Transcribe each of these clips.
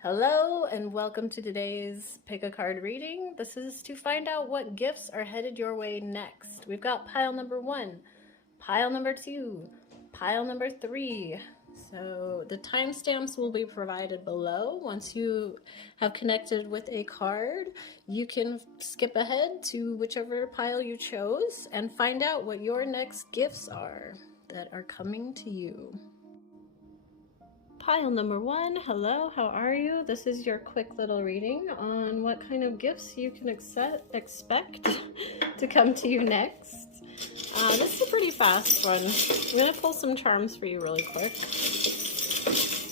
Hello and welcome to today's pick a card reading. This is to find out what gifts are headed your way next. We've got pile number 1, pile number 2, pile number 3. So the timestamps will be provided below. Once you have connected with a card, you can skip ahead to whichever pile you chose and find out what your next gifts are that are coming to you. Pile number 1, hello, how are you? This is your quick little reading on what kind of gifts you can expect to come to you next. This is a pretty fast one. I'm going to pull some charms for you really quick.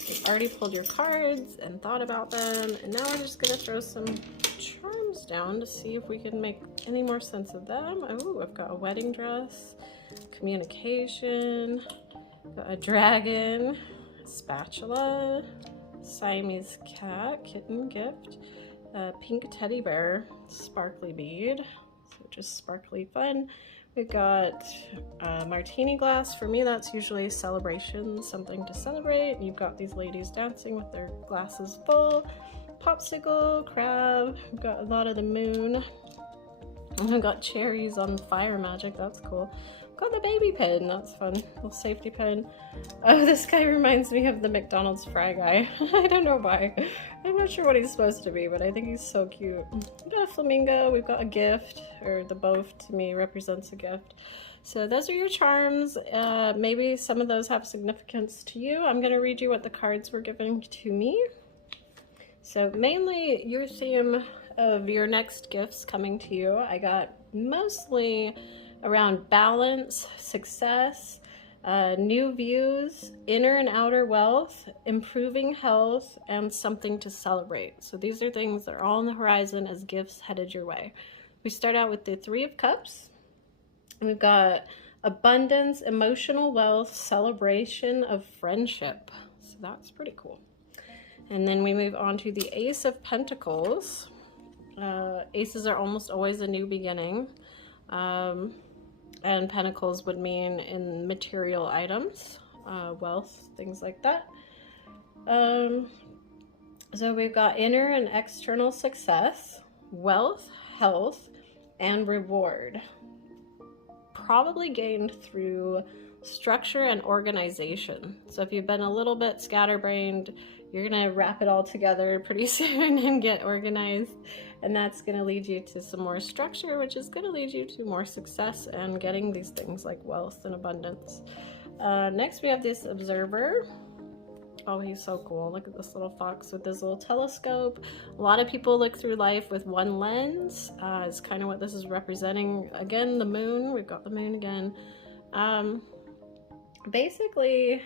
You've already pulled your cards and thought about them, and now we're just going to throw some charms down to see if we can make any more sense of them. Oh, I've got a wedding dress, communication, got a dragon, spatula, Siamese cat, kitten gift, pink teddy bear, sparkly bead, so just sparkly fun. We've got a martini glass. For me, that's usually celebration, something to celebrate. You've got these ladies dancing with their glasses full. Popsicle, crab, we've got a lot of the moon. And I've got cherries on fire magic, that's cool. Got the baby pin, that's fun. Little safety pin. Oh, this guy reminds me of the McDonald's fry guy. I don't know why. I'm not sure what he's supposed to be, but I think he's so cute. We've got a flamingo, we've got a gift, or the both to me represents a gift. So those are your charms. Maybe some of those have significance to you. I'm gonna read you what the cards were given to me. So mainly your theme of your next gifts coming to you, I got mostly around balance, success, new views, inner and outer wealth, improving health, and something to celebrate. So these are things that are all on the horizon as gifts headed your way. We start out with the 3 of Cups. We've got abundance, emotional wealth, celebration of friendship. So that's pretty cool. And then we move on to the Ace of Pentacles. Aces are almost always a new beginning. And pentacles would mean in material items, wealth, things like that. So we've got inner and external success, wealth, health, and reward. Probably gained through structure and organization. So if you've been a little bit scatterbrained, you're gonna wrap it all together pretty soon and get organized, and that's gonna lead you to some more structure, which is gonna lead you to more success and getting these things like wealth and abundance. Next we have this observer. Oh, he's so cool. Look at this little fox with this little telescope. A lot of people look through life with one lens. It's kind of what this is representing. Again, the moon. We've got the moon again. Basically,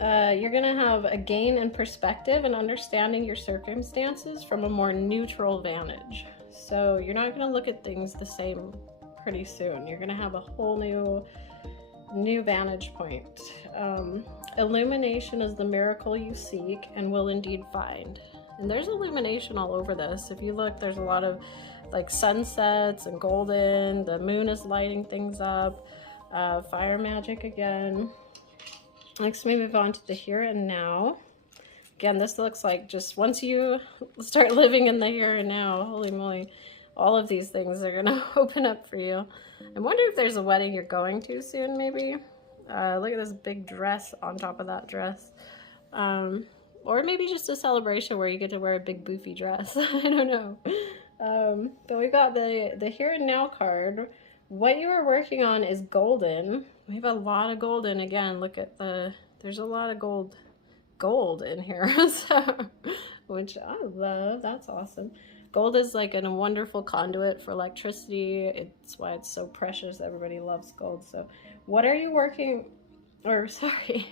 you're going to have a gain in perspective and understanding your circumstances from a more neutral vantage. So you're not going to look at things the same pretty soon. You're going to have a whole new vantage point. Illumination is the miracle you seek and will indeed find. And there's illumination all over this. If you look, there's a lot of like sunsets and golden. The moon is lighting things up. Fire magic again. Next we move on to the here and now. Again, this looks like just once you start living in the here and now, holy moly, all of these things are gonna open up for you. I wonder if there's a wedding you're going to soon, maybe. Look at this big dress on top of that dress. Or maybe just a celebration where you get to wear a big boofy dress. I don't know. But we got the here and now card. What you are working on is golden. We have a lot of golden. Again, look at there's a lot of gold in here, so, which I love. That's awesome. Gold is like a wonderful conduit for electricity. It's why it's so precious. Everybody loves gold. So what are you working, or sorry,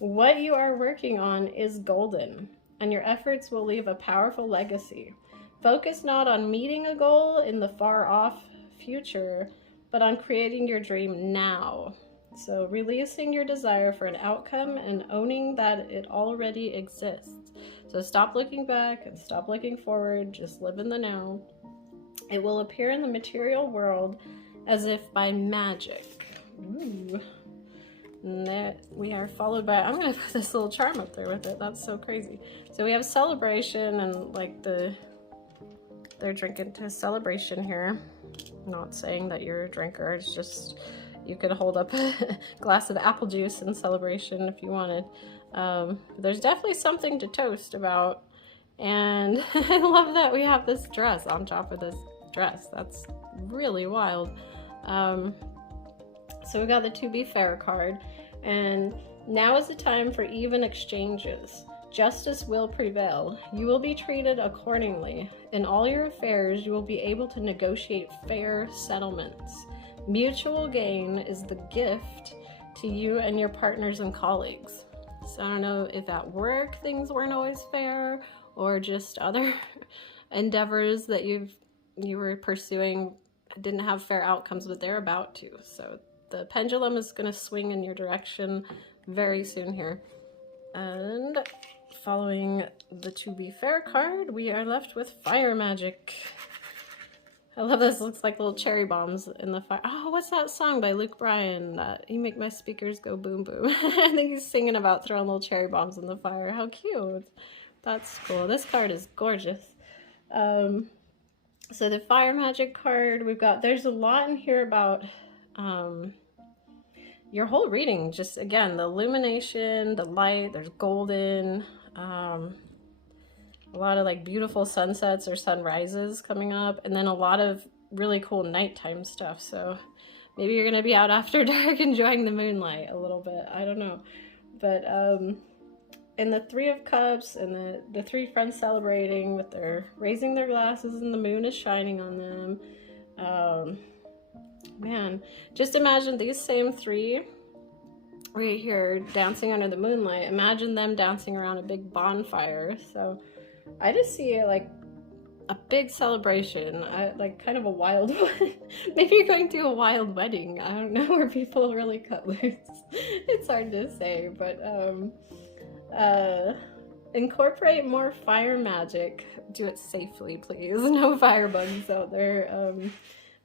what you are working on is golden, and your efforts will leave a powerful legacy. Focus not on meeting a goal in the far off future, but on creating your dream now. So releasing your desire for an outcome and owning that it already exists. So stop looking back and stop looking forward, just live in the now. It will appear in the material world as if by magic. Ooh. And there we are followed by, I'm gonna put this little charm up there with it. That's so crazy. So we have celebration, and like they're drinking to celebration here. I'm not saying that you're a drinker, it's just you could hold up a glass of apple juice in celebration if you wanted. There's definitely something to toast about. And I love that we have this dress on top of this dress. That's really wild. So we got the To Be Fair card, and now is the time for even exchanges. Justice will prevail. You will be treated accordingly. In all your affairs, you will be able to negotiate fair settlements. Mutual gain is the gift to you and your partners and colleagues. So I don't know if at work things weren't always fair, or just other endeavors that you were pursuing didn't have fair outcomes, but they're about to. So the pendulum is going to swing in your direction very soon here. And following the To Be Fair card, we are left with fire magic. I love this. It looks like little cherry bombs in the fire. Oh, what's that song by Luke Bryan? You make my speakers go boom boom. I think he's singing about throwing little cherry bombs in the fire. How cute. That's cool. This card is gorgeous. So the fire magic card, there's a lot in here about your whole reading. Just again, the illumination, the light, there's golden, a lot of like beautiful sunsets or sunrises coming up, and then a lot of really cool nighttime stuff. So maybe you're gonna be out after dark enjoying the moonlight a little bit. I don't know. But and the Three of Cups and the three friends celebrating with raising their glasses, and the moon is shining on them. Man, just imagine these same three right here dancing under the moonlight. Imagine them dancing around a big bonfire. So I just see like a big celebration, like kind of a wild one. Maybe you're going to a wild wedding. I don't know, where people really cut loose. It's hard to say, but incorporate more fire magic. Do it safely, please. No firebugs out there.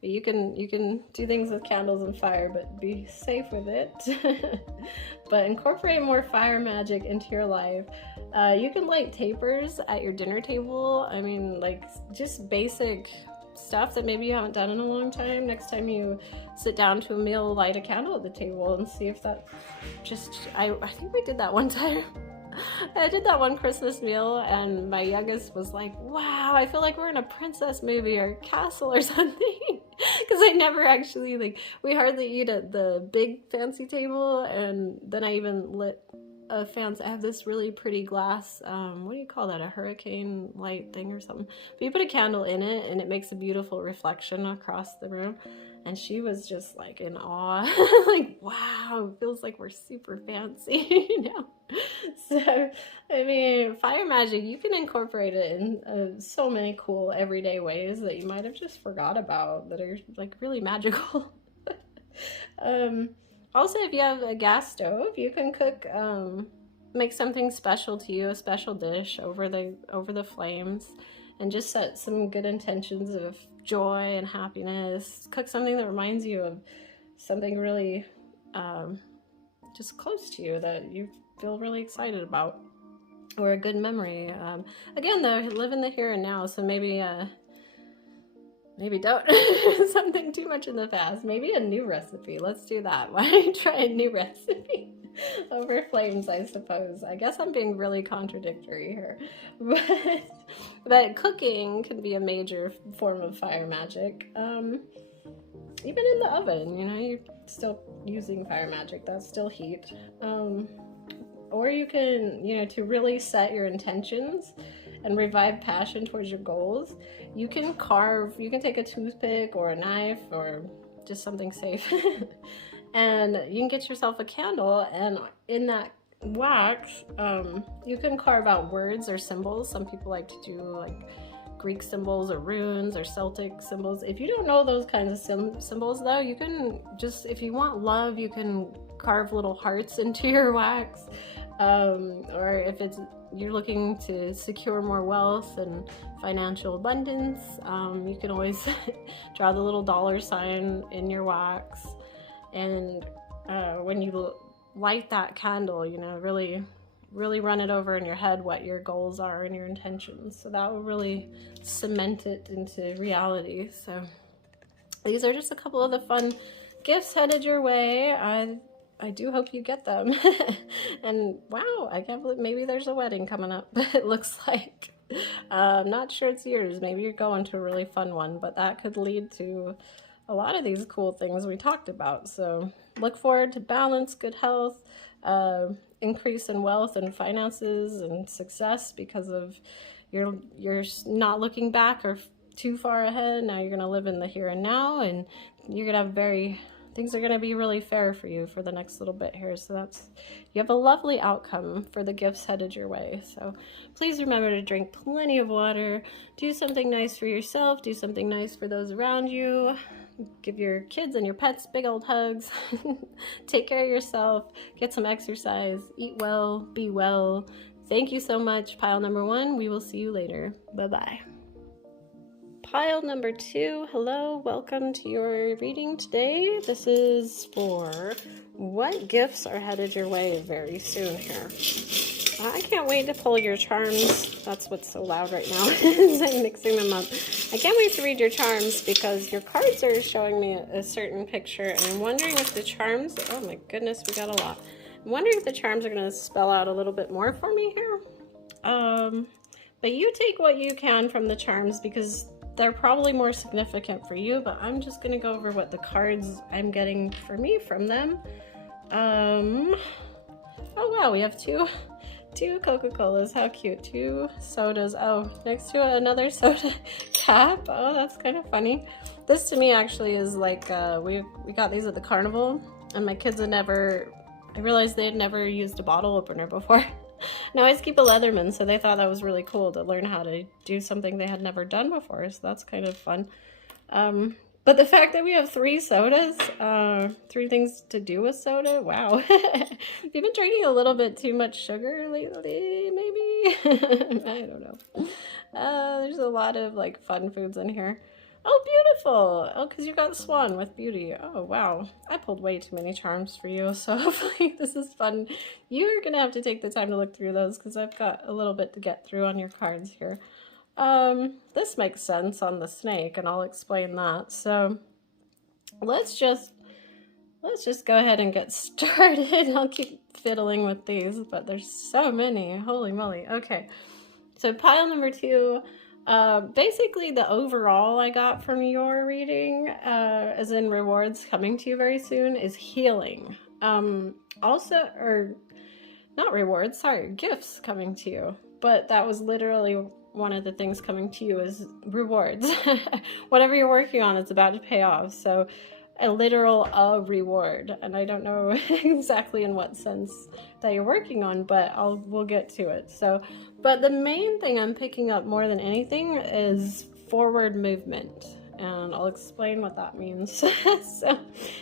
You can do things with candles and fire, but be safe with it. But incorporate more fire magic into your life. You can light tapers at your dinner table. I mean, like just basic stuff that maybe you haven't done in a long time. Next time you sit down to a meal, light a candle at the table and see if that I think we did that one time. I did that one Christmas meal, and my youngest was like, wow, I feel like we're in a princess movie or castle or something. Because I never actually, like, we hardly eat at the big fancy table, and then I even lit a fancy, I have this really pretty glass, what do you call that, a hurricane light thing or something. But you put a candle in it, and it makes a beautiful reflection across the room. And she was just like in awe, like, wow, it feels like we're super fancy, you know? So, I mean, fire magic, you can incorporate it in so many cool everyday ways that you might have just forgot about that are like really magical. Also, if you have a gas stove, you can cook, make something special to you, a special dish over the flames, and just set some good intentions of joy and happiness. Cook something that reminds you of something really just close to you that you feel really excited about, or a good memory. Again, though, live in the here and now, so maybe don't something too much in the past. Maybe a new recipe. Let's do that. Why don't you try a new recipe over flames, I suppose. I guess I'm being really contradictory here. But cooking can be a major form of fire magic. Even in the oven, you know, you're still using fire magic. That's still heat. Or you can, you know, to really set your intentions and revive passion towards your goals, you can take a toothpick or a knife or just something safe and you can get yourself a candle, and in that wax, you can carve out words or symbols. Some people like to do like Greek symbols or runes or Celtic symbols. If you don't know those kinds of symbols though, you can just, if you want love, you can carve little hearts into your wax. Or if you're looking to secure more wealth and financial abundance, you can always draw the little dollar sign in your wax. And when you light that candle, you know, really run it over in your head what your goals are and your intentions. So that will really cement it into reality. So these are just a couple of the fun gifts headed your way. I do hope you get them. And wow, I can't believe maybe there's a wedding coming up, it looks like. I'm not sure it's yours. Maybe you're going to a really fun one, but that could lead to a lot of these cool things we talked about. So look forward to balance, good health, increase in wealth and finances and success because of you're not looking back or too far ahead. Now you're going to live in the here and now, and you're going to have things are going to be really fair for you for the next little bit here. So you have a lovely outcome for the gifts headed your way. So please remember to drink plenty of water, do something nice for yourself, do something nice for those around you, give your kids and your pets big old hugs, take care of yourself, get some exercise, eat well, be well. Thank you so much, pile number 1. We will see you later. Bye-bye. Pile number 2, hello, welcome to your reading today. This is for what gifts are headed your way very soon here. I can't wait to pull your charms. That's what's so loud right now as I'm mixing them up. I can't wait to read your charms because your cards are showing me a certain picture, and I'm wondering if the charms, oh my goodness, we got a lot. I'm wondering if the charms are going to spell out a little bit more for me here. But you take what you can from the charms because they're probably more significant for you, but I'm just going to go over what the cards I'm getting for me from them. Oh wow, we have two Coca-Colas. How cute. 2 sodas. Oh, next to another soda cap. Oh, that's kind of funny. This to me actually is like, we got these at the carnival, and my kids I realized they had never used a bottle opener before. And I always keep a Leatherman, so they thought that was really cool to learn how to do something they had never done before, so that's kind of fun. But the fact that we have 3 sodas, 3 things to do with soda, wow. You've been drinking a little bit too much sugar lately, maybe? I don't know. There's a lot of like fun foods in here. Oh, beautiful. Oh, because you got Swan with beauty. Oh, wow. I pulled way too many charms for you, so hopefully this is fun. You're going to have to take the time to look through those because I've got a little bit to get through on your cards here. This makes sense on the snake, and I'll explain that. So let's just go ahead and get started. I'll keep fiddling with these, but there's so many. Holy moly. Okay. So pile number 2, basically the overall I got from your reading, as in rewards coming to you very soon, is healing. Or not rewards, sorry, gifts coming to you. But that was literally one of the things coming to you is rewards. Whatever you're working on, it's about to pay off. So a literal reward. And I don't know exactly in what sense that you're working on, but we'll get to it. So, but the main thing I'm picking up more than anything is forward movement. And I'll explain what that means. So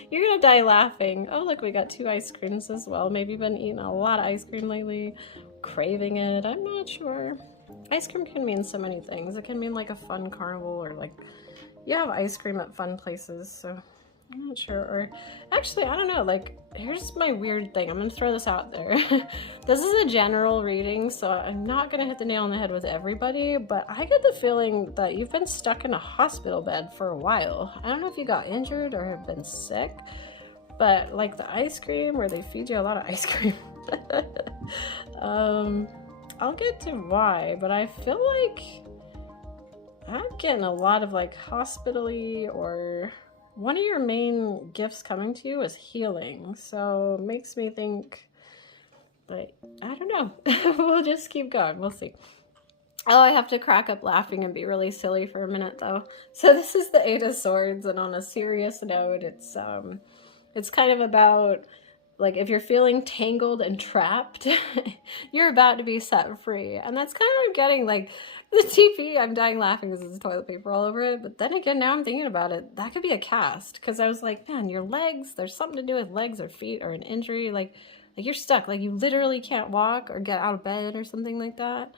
you're gonna die laughing. Oh, look, we got 2 ice creams as well. Maybe you've been eating a lot of ice cream lately, craving it. I'm not sure. Ice cream can mean so many things. It can mean like a fun carnival, or like you have ice cream at fun places. So I'm not sure. Or actually, I don't know. Like, here's my weird thing. I'm gonna throw this out there. This is a general reading, so I'm not gonna hit the nail on the head with everybody, but I get the feeling that you've been stuck in a hospital bed for a while. I don't know if you got injured or have been sick, but like the ice cream, where they feed you a lot of ice cream. I'll get to why, but I feel like I'm getting a lot of like hospital-y, or one of your main gifts coming to you is healing. So it makes me think, but I don't know. We'll just keep going. We'll see. Oh, I have to crack up laughing and be really silly for a minute though. So this is the 8 of Swords, and on a serious note, it's kind of about, like, if you're feeling tangled and trapped, you're about to be set free. And that's kind of what I'm getting, like, the TP, I'm dying laughing because there's toilet paper all over it. But then again, now I'm thinking about it, that could be a cast. Because I was like, man, your legs, there's something to do with legs or feet or an injury. Like you're stuck. Like, you literally can't walk or get out of bed or something like that.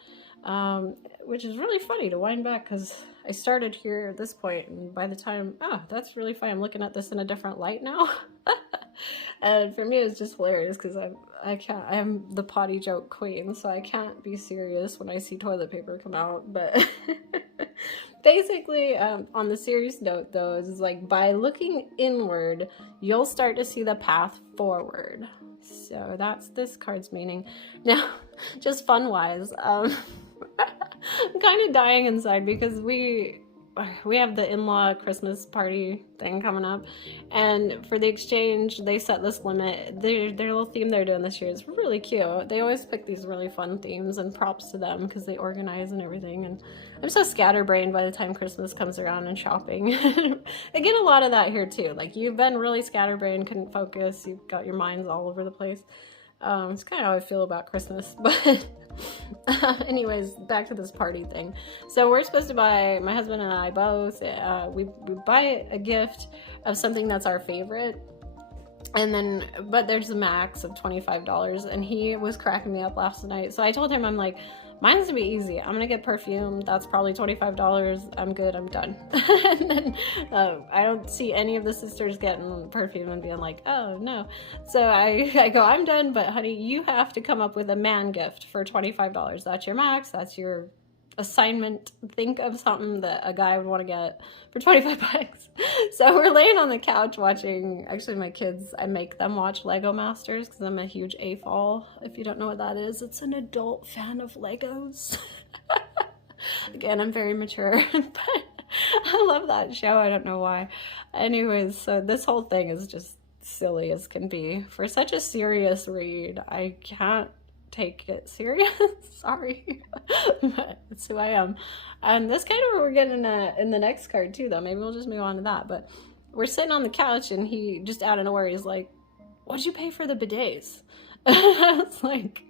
Which is really funny to wind back, because I started here at this point, and by the time, oh, that's really funny. I'm looking at this in a different light now. And for me, it's just hilarious because I'm the potty joke queen, so I can't be serious when I see toilet paper come out. But basically, on the serious note, though, is like by looking inward, you'll start to see the path forward. So that's this card's meaning. Now, just fun-wise, I'm kind of dying inside because we have the in-law Christmas party thing coming up, and for the exchange they set this limit. Their little theme they're doing this year is really cute. They always pick these really fun themes, and props to them because they organize and everything. And I'm so scatterbrained by the time Christmas comes around and shopping. I get a lot of that here too. Like, you've been really scatterbrained, couldn't focus, you've got your minds all over the place. It's kind of how I feel about Christmas. But anyways, back to this party thing. So we're supposed to buy, my husband and I both, we buy a gift of something that's our favorite. And then, but there's a max of $25, and he was cracking me up last night. So I told him, I'm like, mine's gonna be easy. I'm gonna get perfume. That's probably $25. I'm good. I'm done. And then I don't see any of the sisters getting perfume and being like, oh no. So I go, I'm done, but honey, you have to come up with a man gift for $25. That's your max. That's your assignment. Think of something that a guy would want to get for $25. So we're laying on the couch watching, actually my kids, I make them watch Lego Masters because I'm a huge AFOL. If you don't know what that is, it's an adult fan of Legos. Again, I'm very mature, but I love that show. I don't know why. Anyways, so this whole thing is just silly as can be. For such a serious read, I can't take it serious. Sorry. But that's who I am. And this kind of we're getting in the next card too, though. Maybe we'll just move on to that. But we're sitting on the couch, and he just out of nowhere, he's like, what'd you pay for the bidets? And I was like,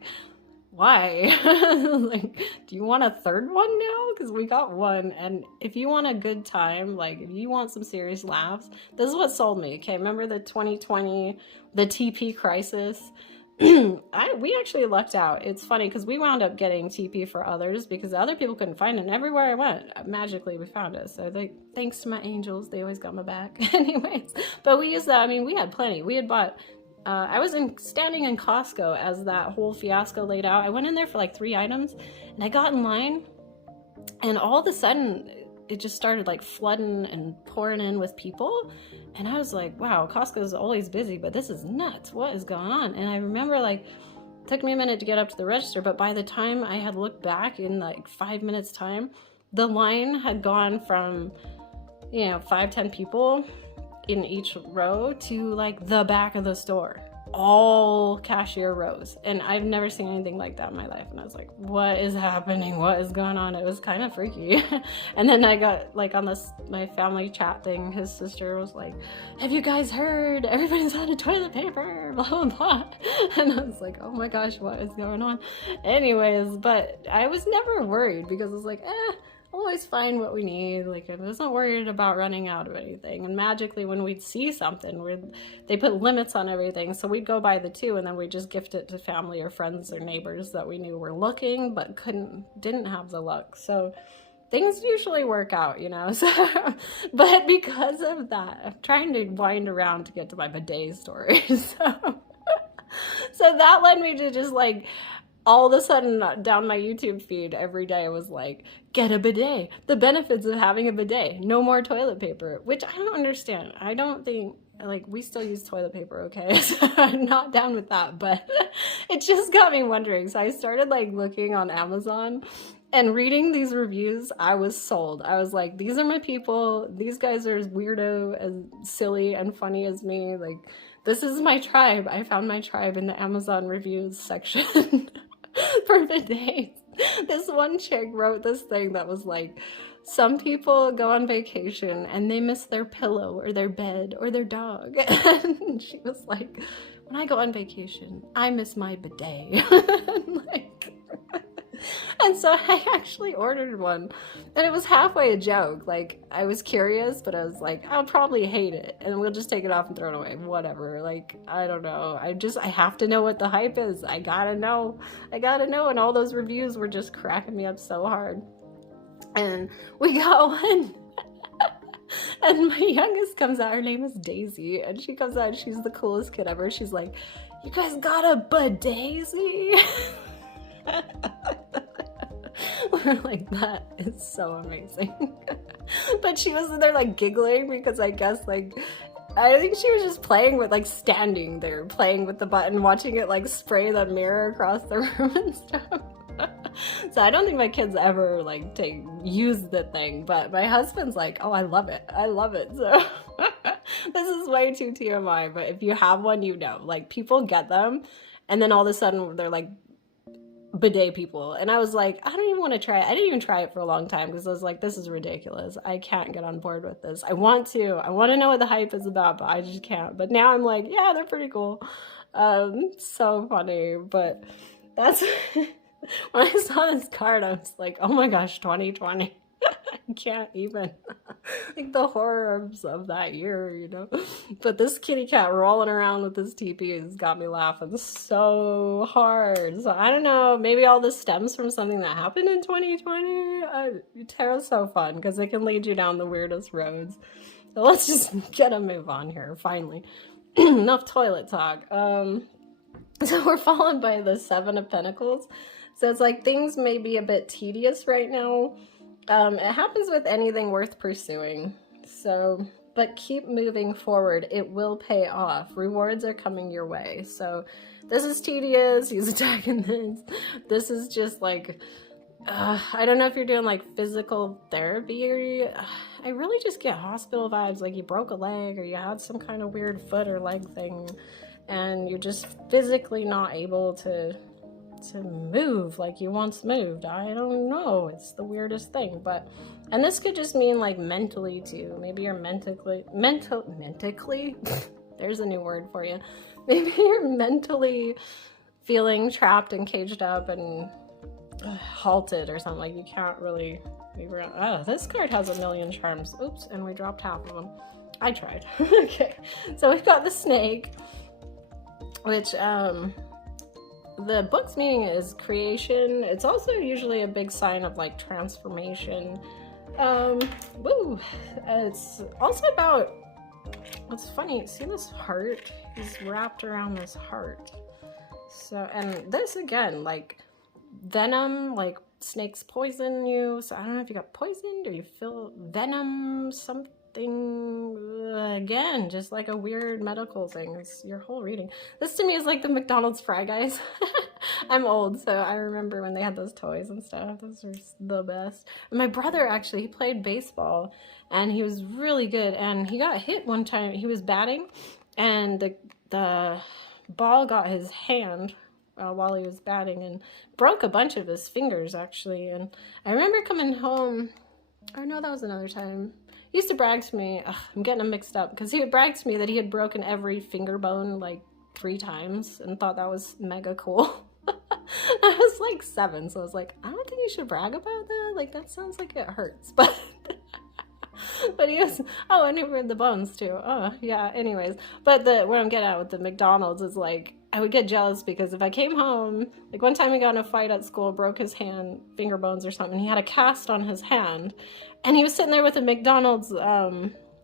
why? Like, do you want a third one now? Because we got one. And if you want a good time, like if you want some serious laughs, this is what sold me. Okay, remember the 2020, the TP crisis? We actually lucked out. It's funny because we wound up getting TP for others because the other people couldn't find it. And everywhere I went, magically we found it. So thanks to my angels, they always got my back. Anyways, but we used that. I mean, we had plenty. We had bought, I was standing in Costco as that whole fiasco laid out. I went in there for like 3 items, and I got in line, and all of a sudden it just started like flooding and pouring in with people. And I was like, wow, Costco's always busy, but this is nuts. What is going on? And I remember, like, it took me a minute to get up to the register, but by the time I had looked back in like 5 minutes time, the line had gone from, 5-10 people in each row to like the back of the store, all cashier rows. And I've never seen anything like that in my life. And I was like, what is happening? What is going on? It was kind of freaky. And then I got like on my family chat thing, his sister was like, have you guys heard? Everybody's out of toilet paper, blah, blah, blah. And I was like, oh my gosh, what is going on? Anyways, but I was never worried because I was like, always find what we need. Like, I wasn't worried about running out of anything. And magically, when we'd see something, they put limits on everything, so we'd go buy the 2, and then we'd just gift it to family or friends or neighbors that we knew were looking but didn't have the luck. So things usually work out, So, but because of that, I'm trying to wind around to get to my bidet story. So that led me to just like, all of a sudden down my YouTube feed every day was like, get a bidet. The benefits of having a bidet. No more toilet paper, which I don't understand. I don't think, like, we still use toilet paper, okay? So I'm not down with that, but it just got me wondering. So I started like looking on Amazon and reading these reviews. I was sold. I was like, these are my people. These guys are as weirdo, as silly and funny as me. Like, this is my tribe. I found my tribe in the Amazon reviews section. For bidets. This one chick wrote this thing that was like, some people go on vacation and they miss their pillow or their bed or their dog. And she was like, when I go on vacation, I miss my bidet. And so I actually ordered one, and it was halfway a joke. Like, I was curious, but I was like, I'll probably hate it, and we'll just take it off and throw it away, whatever. Like, I don't know. I have to know what the hype is. I gotta know. And all those reviews were just cracking me up so hard. And we got one. And my youngest comes out, her name is Daisy, and she comes out and she's the coolest kid ever. She's like, "You guys got a Daisy?" We're like, that is so amazing. But she was in there like giggling because I guess like, I think she was just playing with, like, standing there, playing with the button, watching it, like, spray the mirror across the room and stuff. So I don't think my kids ever, like, use the thing, but my husband's like, oh, I love it. I love it. So this is way too TMI, but if you have one, you know. Like, people get them, and then all of a sudden, they're, like, bidet people. And I was like, I don't even want to try it. I didn't even try it for a long time because I was like, this is ridiculous. I can't get on board with this. I want to know what the hype is about, but I just can't. But now I'm like, yeah, they're pretty cool. So funny. But that's when I saw this card, I was like, oh my gosh, 2020. I can't even. Like the horrors of that year, you know. But this kitty cat rolling around with this teepee has got me laughing so hard. So I don't know, maybe all this stems from something that happened in 2020. Tarot's so fun because it can lead you down the weirdest roads. So let's just get a move on here, finally. Enough toilet talk. So we're followed by the Seven of Pentacles. So it's like things may be a bit tedious right now. It happens with anything worth pursuing. So, but keep moving forward. It will pay off. Rewards are coming your way. So this is tedious. He's attacking this. This is just like, I don't know if you're doing like physical therapy or I really just get hospital vibes. Like you broke a leg or you had some kind of weird foot or leg thing and you're just physically not able to move like you once moved. I don't know. It's the weirdest thing, but, and this could just mean like mentally too. Maybe you're mentally, there's a new word for you. Maybe you're mentally feeling trapped and caged up and halted or something. Like you can't really move around. Oh, this card has a million charms. Oops, and we dropped half of them. I tried. Okay, so we've got the snake, which, the book's meaning is creation. It's also usually a big sign of like transformation. It's also about, what's funny, see this heart is wrapped around this heart. So, and this again, like venom, like snakes poison you. So I don't know if you got poisoned or you feel venom, something. Again, just like a weird medical thing. It's your whole reading. This to me is like the McDonald's Fry Guys. I'm old, so I remember when they had those toys and stuff. Those were the best. And my brother actually, he played baseball and he was really good, and he got hit one time. He was batting and the ball got his hand while he was batting and broke a bunch of his fingers actually. And I remember coming home, or no, that was another time. He used to brag to me, I'm getting them mixed up, because he would brag to me that he had broken every finger bone like 3 times and thought that was mega cool. I was like 7, so I was like, I don't think you should brag about that. Like, that sounds like it hurts. But but he was, oh, and he read the bones too. Oh, yeah, anyways. But what I'm getting at with the McDonald's is like, I would get jealous because if I came home, like one time he got in a fight at school, broke his hand, finger bones or something. He had a cast on his hand and he was sitting there with a McDonald's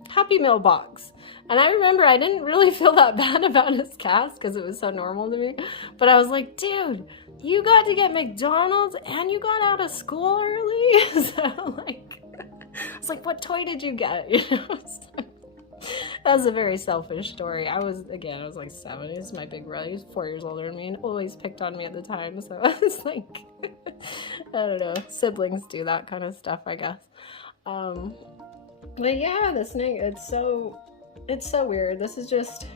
Happy Meal box. And I remember I didn't really feel that bad about his cast because it was so normal to me. But I was like, dude, you got to get McDonald's and you got out of school early? So like, I was like, what toy did you get? You know, that was a very selfish story. I was like 7. He's my big brother. He's 4 years older than me and always picked on me at the time. So I was like, I don't know. Siblings do that kind of stuff, I guess. But yeah, the snake, it's so weird. This is just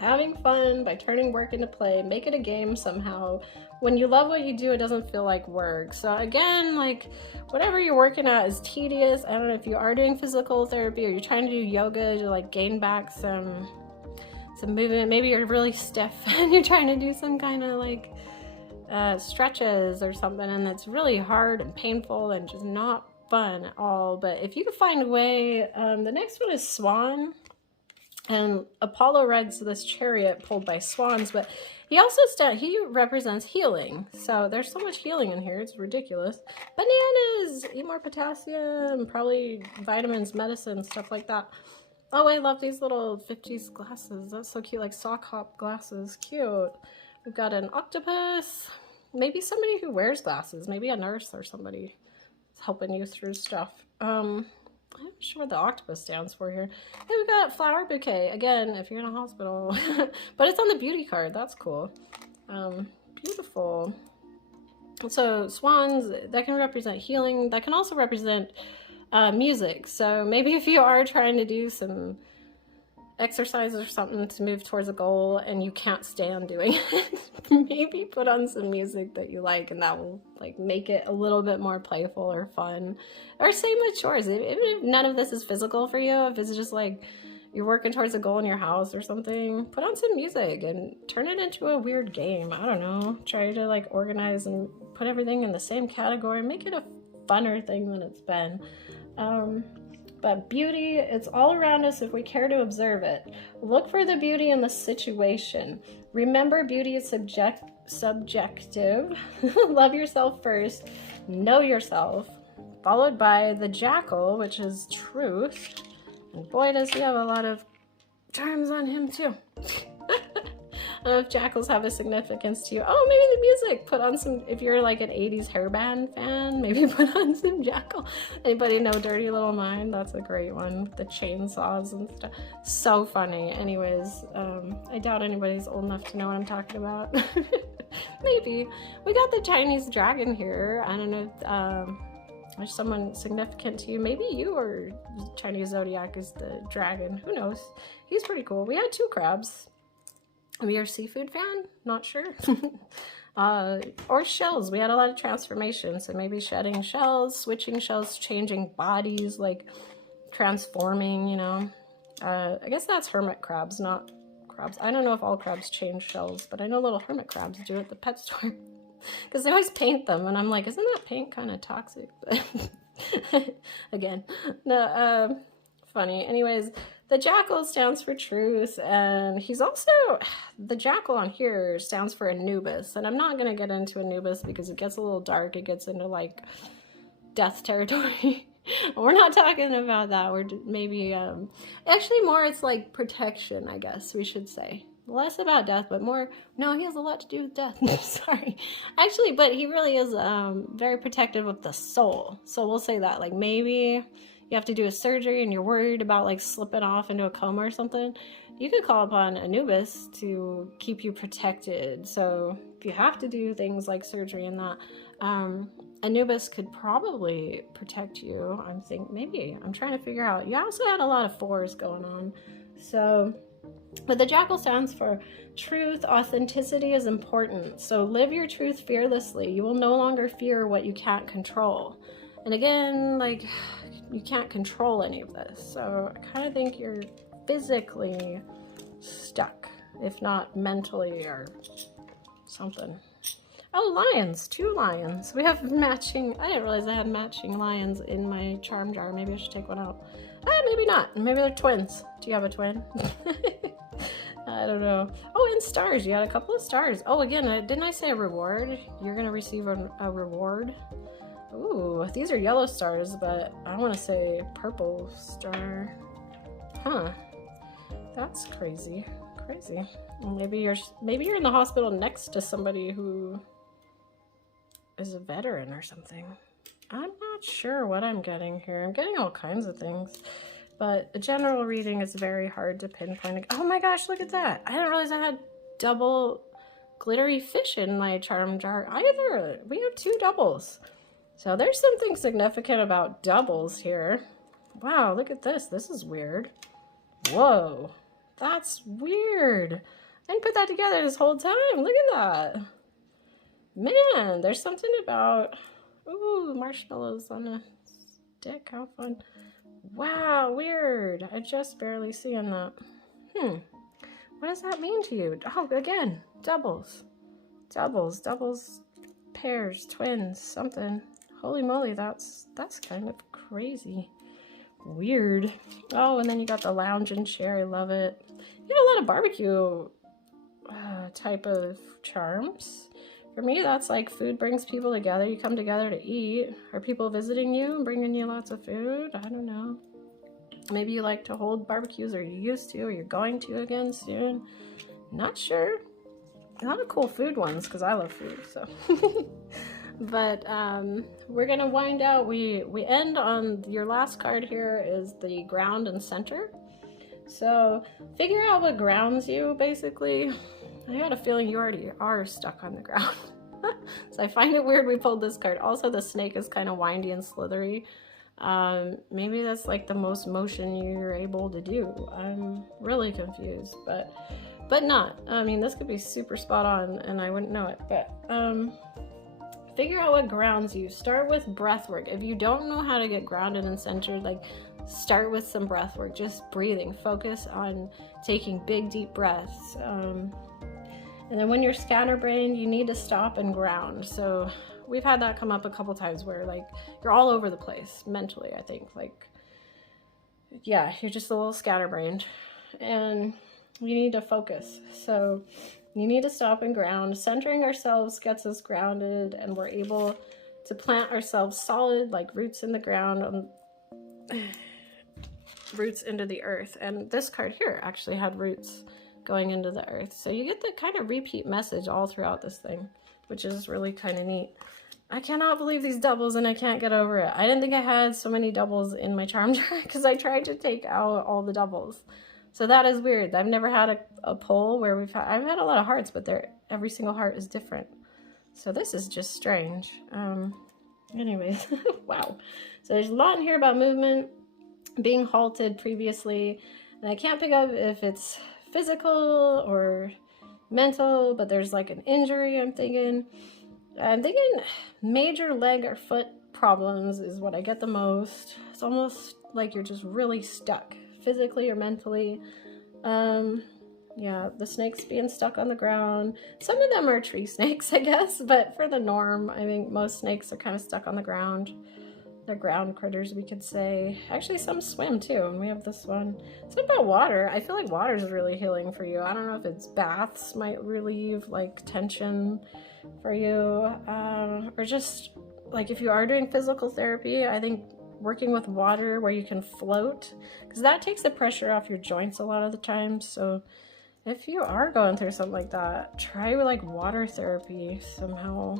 having fun by turning work into play. Make it a game somehow. When you love what you do, it doesn't feel like work. So again, like whatever you're working at is tedious. I don't know if you are doing physical therapy or you're trying to do yoga to like gain back some movement. Maybe you're really stiff and you're trying to do some kind of like stretches or something, and it's really hard and painful and just not fun at all. But if you can find a way, the next one is Swan. And Apollo rides this chariot pulled by swans, but he also he represents healing. So there's so much healing in here, it's ridiculous. Bananas! Eat more potassium, probably vitamins, medicine, stuff like that. Oh, I love these little 50s glasses. That's so cute, like sock hop glasses. Cute. We've got an octopus. Maybe somebody who wears glasses. Maybe a nurse or somebody helping you through stuff. I'm not sure what the octopus stands for here. Hey, we got flower bouquet. Again, if you're in a hospital. But it's on the beauty card. That's cool. Beautiful. So swans, that can represent healing. That can also represent music. So maybe if you are trying to do some exercises or something to move towards a goal and you can't stand doing it, maybe put on some music that you like, and that will like make it a little bit more playful or fun. Or same with chores. Even if none of this is physical for you, if it's just like you're working towards a goal in your house or something, put on some music and turn it into a weird game. I don't know. Try to like organize and put everything in the same category. Make it a funner thing than it's been. But beauty, it's all around us if we care to observe it. Look for the beauty in the situation. Remember, beauty is subjective. Love yourself first. Know yourself. Followed by the jackal, which is truth. And boy, does he have a lot of charms on him too. I don't know if jackals have a significance to you. Oh, maybe the music. Put on some, if you're like an 80s hairband fan, maybe put on some jackal. Anybody know Dirty Little Mind? That's a great one. The chainsaws and stuff. So funny. Anyways, I doubt anybody's old enough to know what I'm talking about. Maybe. We got the Chinese dragon here. I don't know if there's someone significant to you. Maybe you or Chinese zodiac is the dragon. Who knows? He's pretty cool. We had 2 crabs. Are you a seafood fan? Not sure. Or shells. We had a lot of transformation. So maybe shedding shells, switching shells, changing bodies, like transforming, you know. I guess that's hermit crabs, not crabs. I don't know if all crabs change shells, but I know little hermit crabs do at the pet store. Because they always paint them. And I'm like, isn't that paint kind of toxic? But again, no, funny. Anyways, the jackal stands for truth, and he's also, the jackal on here stands for Anubis, and I'm not going to get into Anubis because it gets a little dark. It gets into like death territory. We're not talking about that. We're maybe, actually more it's like protection, I guess we should say. Less about death, but more, no, he has a lot to do with death. Sorry. Actually, but he really is very protective of the soul. So we'll say that, like maybe you have to do a surgery and you're worried about like slipping off into a coma or something, you could call upon Anubis to keep you protected. So if you have to do things like surgery and that, Anubis could probably protect you. I'm trying to figure out. You also had a lot of 4s going on. So, but the jackal stands for truth. Authenticity is important. So live your truth fearlessly. You will no longer fear what you can't control. And again, like, you can't control any of this. So I kind of think you're physically stuck, if not mentally or something. Oh, lions. 2 lions. We have matching. I didn't realize I had matching lions in my charm jar. Maybe I should take one out. Maybe not. Maybe they're twins. Do you have a twin? I don't know. Oh, and stars. You had a couple of stars. Oh, again, didn't I say a reward? You're going to receive a reward. Ooh, these are yellow stars, but I want to say purple star. Huh. That's crazy. Crazy. Maybe you're in the hospital next to somebody who is a veteran or something. I'm not sure what I'm getting here. I'm getting all kinds of things. But a general reading is very hard to pinpoint. Oh my gosh, look at that. I didn't realize I had double glittery fish in my charm jar either. We have 2 doubles. So there's something significant about doubles here. Wow, look at this. This is weird. Whoa, that's weird. I didn't put that together this whole time. Look at that. Man, there's something about, ooh, marshmallows on a stick. How fun. Wow, weird. I just barely seeing that. What does that mean to you? Oh, again, doubles. Doubles, pairs, twins, something. Holy moly, that's kind of crazy. Weird. Oh, and then you got the lounge and chair. I love it. You got a lot of barbecue type of charms. For me, that's like food brings people together. You come together to eat. Are people visiting you and bringing you lots of food? I don't know. Maybe you like to hold barbecues, or you used to, or you're going to again soon. Not sure. A lot of cool food ones, because I love food, so. But we're gonna wind out. We end on your last card here is the ground and center. So figure out what grounds you, basically. I got a feeling you already are stuck on the ground. So I find it weird we pulled this card. Also, the snake is kind of windy and slithery. Maybe that's like the most motion you're able to do. I'm really confused, but not. I mean, this could be super spot on and I wouldn't know it, but figure out what grounds you. Start with breath work. If you don't know how to get grounded and centered, like, start with some breath work, just breathing. Focus on taking big, deep breaths. And then when you're scatterbrained, you need to stop and ground. So we've had that come up a couple times where, like, you're all over the place mentally, I think. Like, yeah, you're just a little scatterbrained and you need to focus. So you need to stop and ground. Centering ourselves gets us grounded and we're able to plant ourselves solid, like roots in the ground, roots into the earth. And this card here actually had roots going into the earth. So you get the kind of repeat message all throughout this thing, which is really kind of neat. I cannot believe these doubles and I can't get over it. I didn't think I had so many doubles in my charm jar because I tried to take out all the doubles. So that is weird. I've never had a pull where I've had a lot of hearts, but every single heart is different. So this is just strange. Anyways, wow. So there's a lot in here about movement, being halted previously, and I can't pick up if it's physical or mental, but there's like an injury. I'm thinking major leg or foot problems is what I get the most. It's almost like you're just really stuck physically or mentally. Yeah, the snakes being stuck on the ground. Some of them are tree snakes, I guess, but for the norm, I think most snakes are kind of stuck on the ground. They're ground critters, we could say. Actually, some swim too, and we have this one. It's about water. I feel like water is really healing for you. I don't know if it's baths might relieve like tension for you, or just like if you are doing physical therapy, I think working with water where you can float, because that takes the pressure off your joints a lot of the time. So if you are going through something like that, try like water therapy somehow.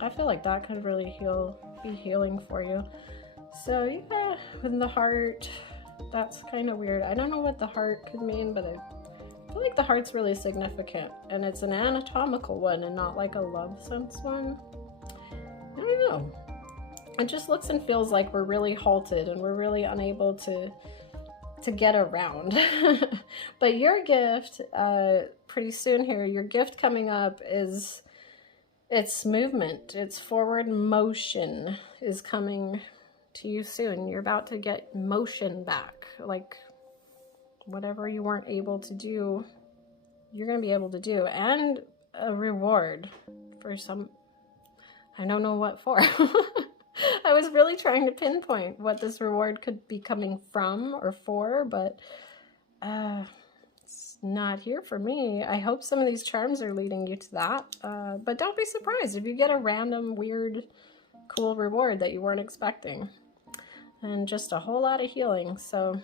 I feel like that could really be healing for you. So yeah, with the heart, that's kind of weird. I don't know what the heart could mean, but I feel like the heart's really significant, and it's an anatomical one and not like a love sense one. I don't know. It just looks and feels like we're really halted and we're really unable to get around. But your gift, pretty soon here, your gift coming up is, it's movement. It's forward motion is coming to you soon. You're about to get motion back. Like whatever you weren't able to do, you're going to be able to do. And a reward for some, I don't know what for. I was really trying to pinpoint what this reward could be coming from or for, but it's not here for me. I hope some of these charms are leading you to that, but don't be surprised if you get a random, weird, cool reward that you weren't expecting. And just a whole lot of healing. So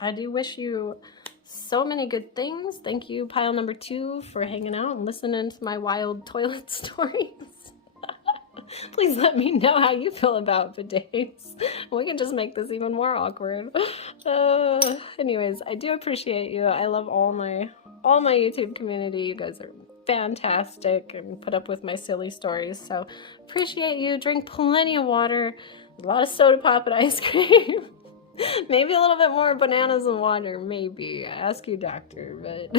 I do wish you so many good things. Thank you, pile number 2, for hanging out and listening to my wild toilet stories. Please let me know how you feel about bidets. We can just make this even more awkward. Anyways, I do appreciate you. I love all my YouTube community. You guys are fantastic and put up with my silly stories. So appreciate you. Drink plenty of water, a lot of soda pop and ice cream. Maybe a little bit more bananas and water, maybe. Ask your doctor, but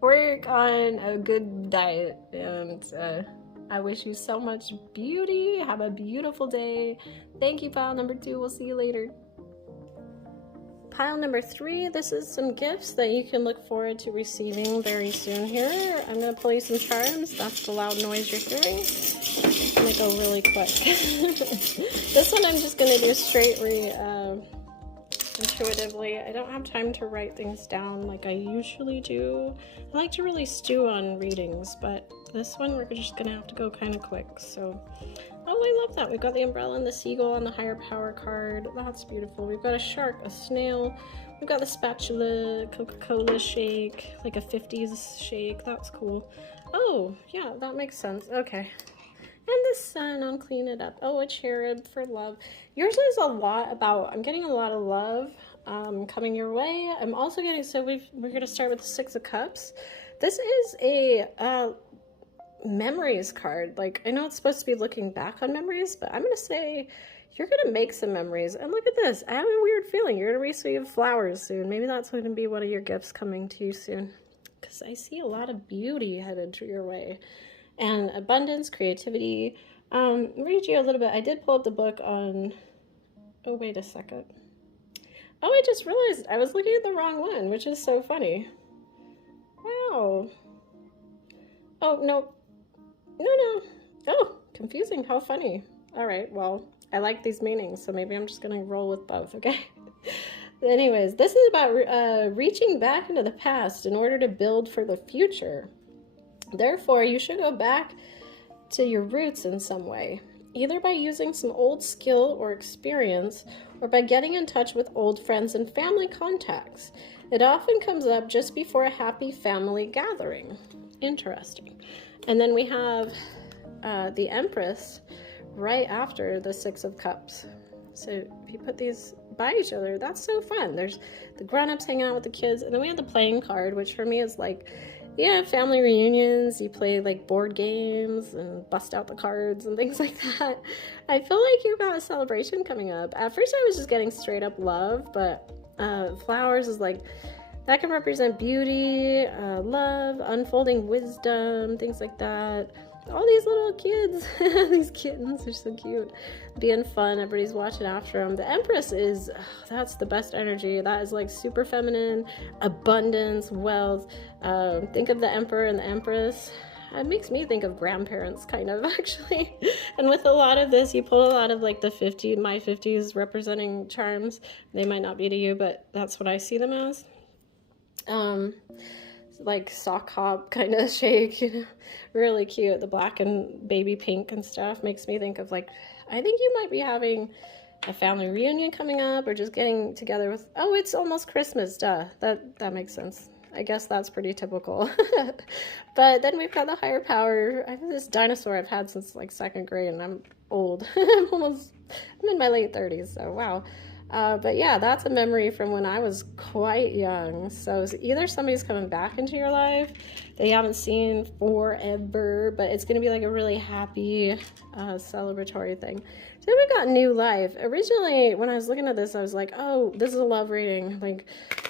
work on a good diet, and I wish you so much beauty. Have a beautiful day. Thank you, pile number 2. We'll see you later. pile number 3, this is some gifts that you can look forward to receiving very soon here. I'm going to pull you some charms. That's the loud noise you're hearing. I'm going to go really quick. This one I'm just going to do straight intuitively. I don't have time to write things down like I usually do. I like to really stew on readings, but this one we're just going to have to go kind of quick. So, oh, I love that. We've got the umbrella and the seagull on the higher power card. That's beautiful. We've got a shark, a snail. We've got the spatula, Coca-Cola shake, like a 50s shake. That's cool. Oh, yeah, that makes sense. Okay. And the sun on Clean It Up. Oh, a cherub for love. Yours is a lot about, I'm getting a lot of love coming your way. I'm also getting, so we're going to start with the 6 of Cups. This is a memories card. Like, I know it's supposed to be looking back on memories, but I'm going to say you're going to make some memories. And look at this. I have a weird feeling you're going to receive flowers soon. Maybe that's going to be one of your gifts coming to you soon. Because I see a lot of beauty headed to your way. And abundance, creativity. Read you a little bit. I did pull up the book on, oh, wait a second. Oh, I just realized I was looking at the wrong one, which is so funny. Wow. Oh, no. No. Oh, confusing. How funny. All right, well, I like these meanings, so maybe I'm just going to roll with both, okay? Anyways, this is about reaching back into the past in order to build for the future. Therefore, you should go back to your roots in some way, either by using some old skill or experience, or by getting in touch with old friends and family contacts. It often comes up just before a happy family gathering. Interesting. And then we have the Empress right after the 6 of Cups. So if you put these by each other, that's so fun. There's the grown-ups hanging out with the kids, and then we have the playing card, which for me is like, yeah, family reunions, you play like board games and bust out the cards and things like that. I feel like you've got a celebration coming up. At first I was just getting straight up love, but flowers is like, that can represent beauty, love, unfolding wisdom, things like that. All these little kids, these kittens are so cute, being fun. Everybody's watching after them. The Empress is, that's the best energy. That is like super feminine, abundance, wealth. Think of the Emperor and the Empress. It makes me think of grandparents, kind of, actually. And with a lot of this, you pull a lot of like the my 50s representing charms. They might not be to you, but that's what I see them as. Like sock hop kind of shake, you know, really cute. The black and baby pink and stuff makes me think of like, I think you might be having a family reunion coming up, or just getting together with, oh, it's almost Christmas, duh. That makes sense. I guess that's pretty typical. But then we've got the higher power. I have this dinosaur I've had since like 2nd grade, and I'm old. I'm in my late 30s, so wow. But yeah, that's a memory from when I was quite young. So either somebody's coming back into your life that you haven't seen forever, but it's going to be like a really happy, celebratory thing. So then we got new life. Originally, when I was looking at this, I was like, oh, this is a love reading. Like,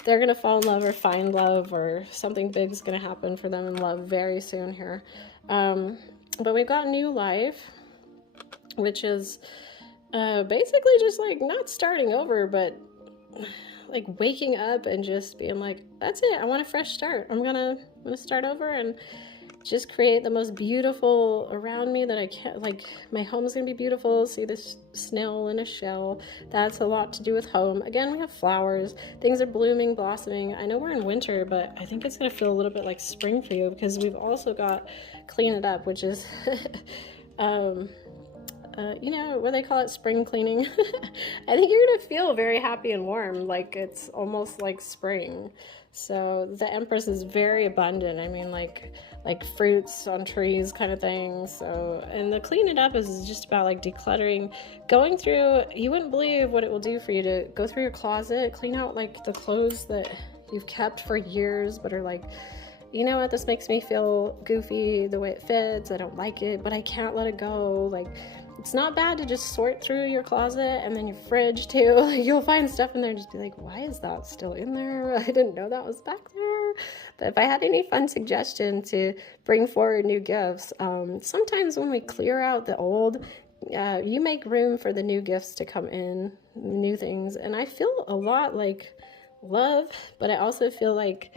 they're going to fall in love or find love, or something big is going to happen for them in love very soon here. But we've got new life, which is basically just like not starting over, but like waking up and just being like, that's it, I want a fresh start. I'm gonna start over and just create the most beautiful around me that I can. Like, my home's gonna be beautiful. See this snail in a shell, that's a lot to do with home. Again, we have flowers, things are blooming, blossoming. I know we're in winter, but I think it's gonna feel a little bit like spring for you, because we've also got Clean It Up, which is you know what they call it, spring cleaning. I think you're gonna feel very happy and warm, like it's almost like spring. So the Empress is very abundant. I mean, like fruits on trees kind of thing. So, and the Clean It Up is just about like decluttering, going through. You wouldn't believe what it will do for you to go through your closet, clean out like the clothes that you've kept for years but are like, you know what, this makes me feel goofy the way it fits, I don't like it, but I can't let it go. Like, it's not bad to just sort through your closet and then your fridge too. You'll find stuff in there and just be like, why is that still in there? I didn't know that was back there. But if I had any fun suggestion to bring forward new gifts, sometimes when we clear out the old, you make room for the new gifts to come in, new things. And I feel a lot like love, but I also feel like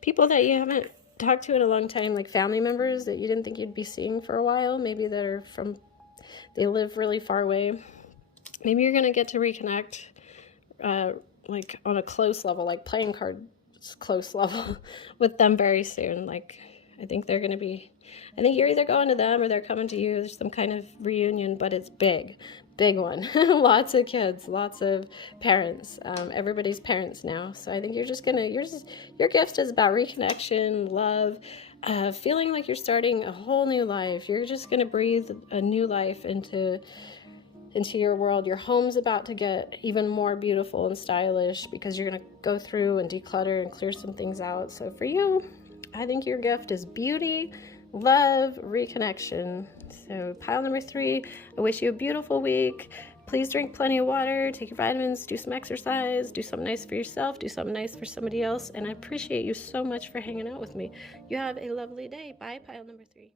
people that you haven't talked to in a long time, like family members that you didn't think you'd be seeing for a while, maybe that are they live really far away. Maybe you're going to get to reconnect like on a close level, like playing cards close level with them very soon. Like, I think you're either going to them or they're coming to you. There's some kind of reunion, but it's big one. Lots of kids, lots of parents, everybody's parents now. So I think your gift is about reconnection, love, feeling like you're starting a whole new life. You're just going to breathe a new life into your world. Your home's about to get even more beautiful and stylish because you're going to go through and declutter and clear some things out. So for you, I think your gift is beauty, love, reconnection. So pile number 3, I wish you a beautiful week. Please drink plenty of water, take your vitamins, do some exercise, do something nice for yourself, do something nice for somebody else. And I appreciate you so much for hanging out with me. You have a lovely day. Bye, pile number 3.